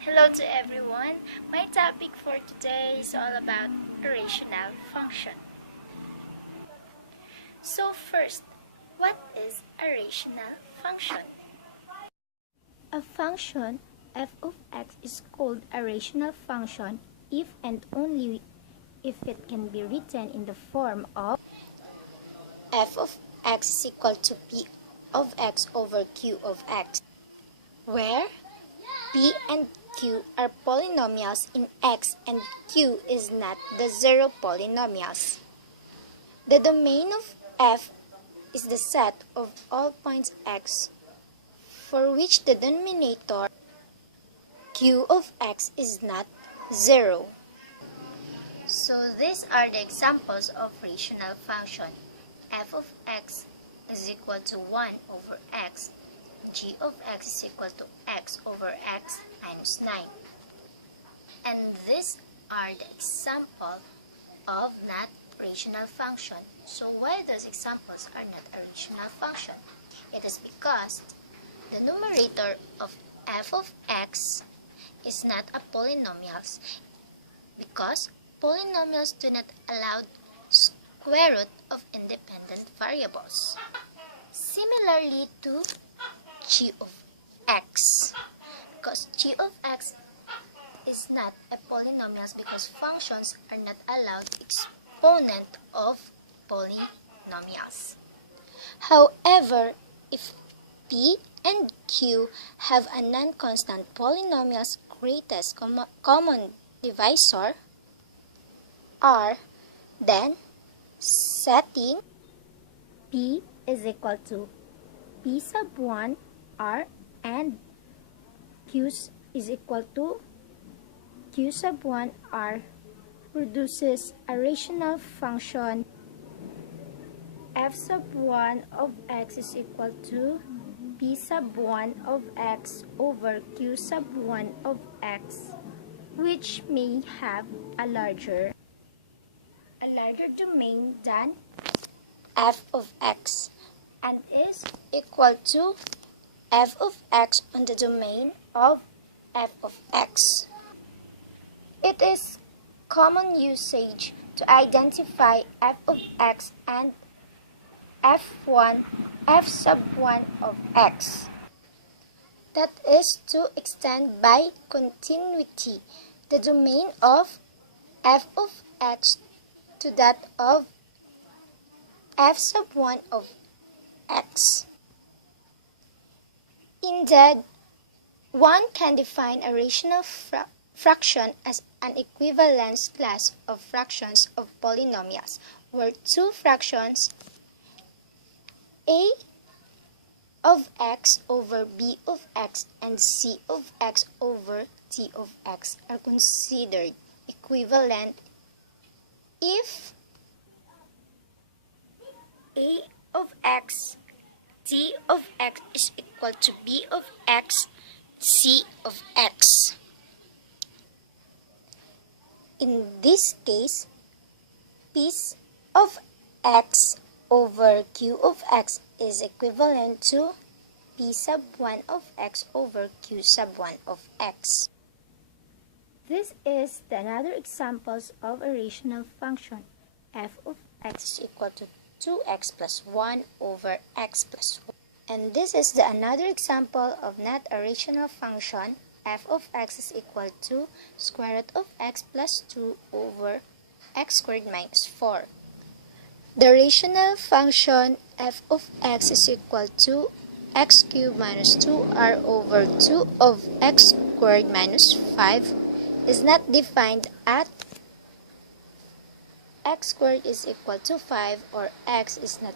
Hello to everyone. My topic for today is all about a rational function. So first, what is a rational function? A function f of x is called a rational function if and only if it can be written in the form of f of x is equal to p of x over q of x, where p and q are polynomials in x and q is not the zero polynomials. The domain of f is the set of all points x for which the denominator q of x is not 0. So these are the examples of rational function. F of x is equal to 1 over x. G of x is equal to x over x minus 9. And these are the example of not rational function. So why those examples are not a rational function? It is because the numerator of f of x is not a polynomials, because polynomials do not allow square root of independent variables. Similarly to g of x, because g of x is not a polynomials because functions are not allowed exponent of polynomials. However, if p and q have a non-constant polynomial's greatest common divisor r, then setting p is equal to p sub 1 r and q is equal to q sub 1 r produces a rational function f sub 1 of x is equal to p sub 1 of x over q sub 1 of x, which may have a larger domain than f of x and is equal to f of x on the domain of f of x. It is common usage to identify f of x and f sub 1 of x. That is to extend by continuity the domain of f of x to that of f sub 1 of x. Indeed, one can define a rational fraction as an equivalence class of fractions of polynomials, where two fractions a of x over b of x and c of x over t of x are considered equivalent if A of x, t of x is equal to b of x, c of x. in this case p of x over q of x is equivalent to p sub 1 of x over q sub 1 of x. This is the another examples of a rational function f of x Is equal to 2x plus 1 over x plus 1. And this is the another example of not a rational function. F of x is equal to square root of x plus 2 over x squared minus 4. The rational function f of x is equal to x cubed minus 2r over 2 of x squared minus 5 is not defined at x squared is equal to 5 or x is not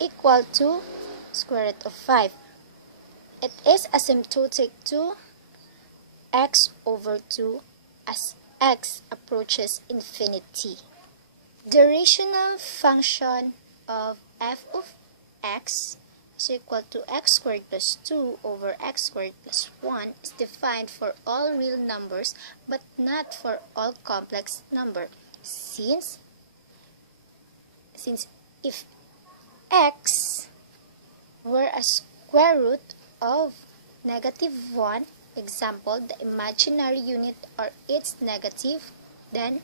equal to square root of 5. It is asymptotic to x over 2 as x approaches infinity. The rational function of f of x is equal to x squared plus 2 over x squared plus 1 is defined for all real numbers but not for all complex number, since if x were a square root of -1, example, the imaginary unit or its negative, then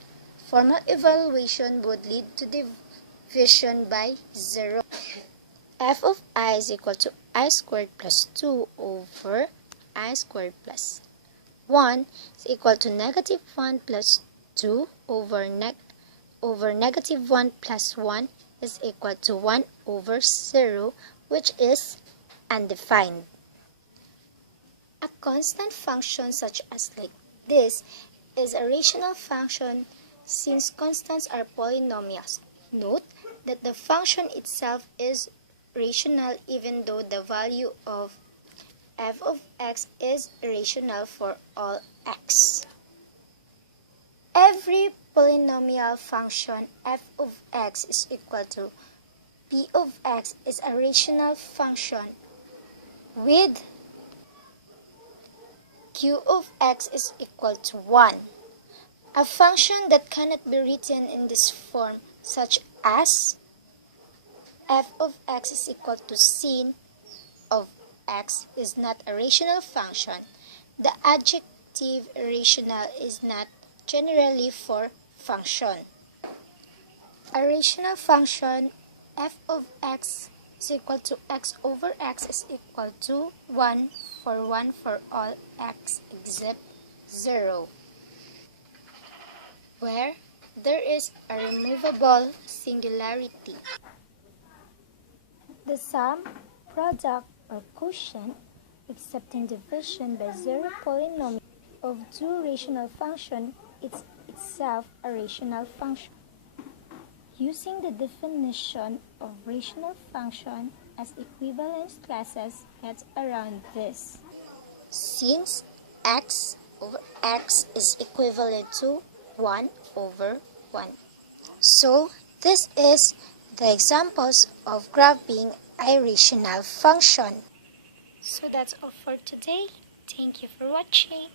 formal evaluation would lead to division by 0. F of I is equal to I squared plus 2 over I squared plus 1 is equal to -1 plus 2 over -1 plus 1 is equal to 1 over 0, which is undefined. A constant function such as like this is a rational function since constants are polynomials. Note that the function itself is rational even though the value of f of x is rational for all x. Every polynomial function f of x is equal to p of x is a rational function with q of x is equal to 1. A function that cannot be written in this form, such as f of x is equal to sin of x, is not a rational function. The adjective rational is not generally for function. A rational function f of x is equal to x over x is equal to 1 for all x except 0, where there is a removable singularity. The sum, product, or quotient, excepting division by 0 polynomial of two rational functions is itself a rational function. Using the definition of rational function as equivalence classes gets around this. Since x over x is equivalent to 1 over 1. So, this is the examples of graph being a rational function. So that's all for today. Thank you for watching.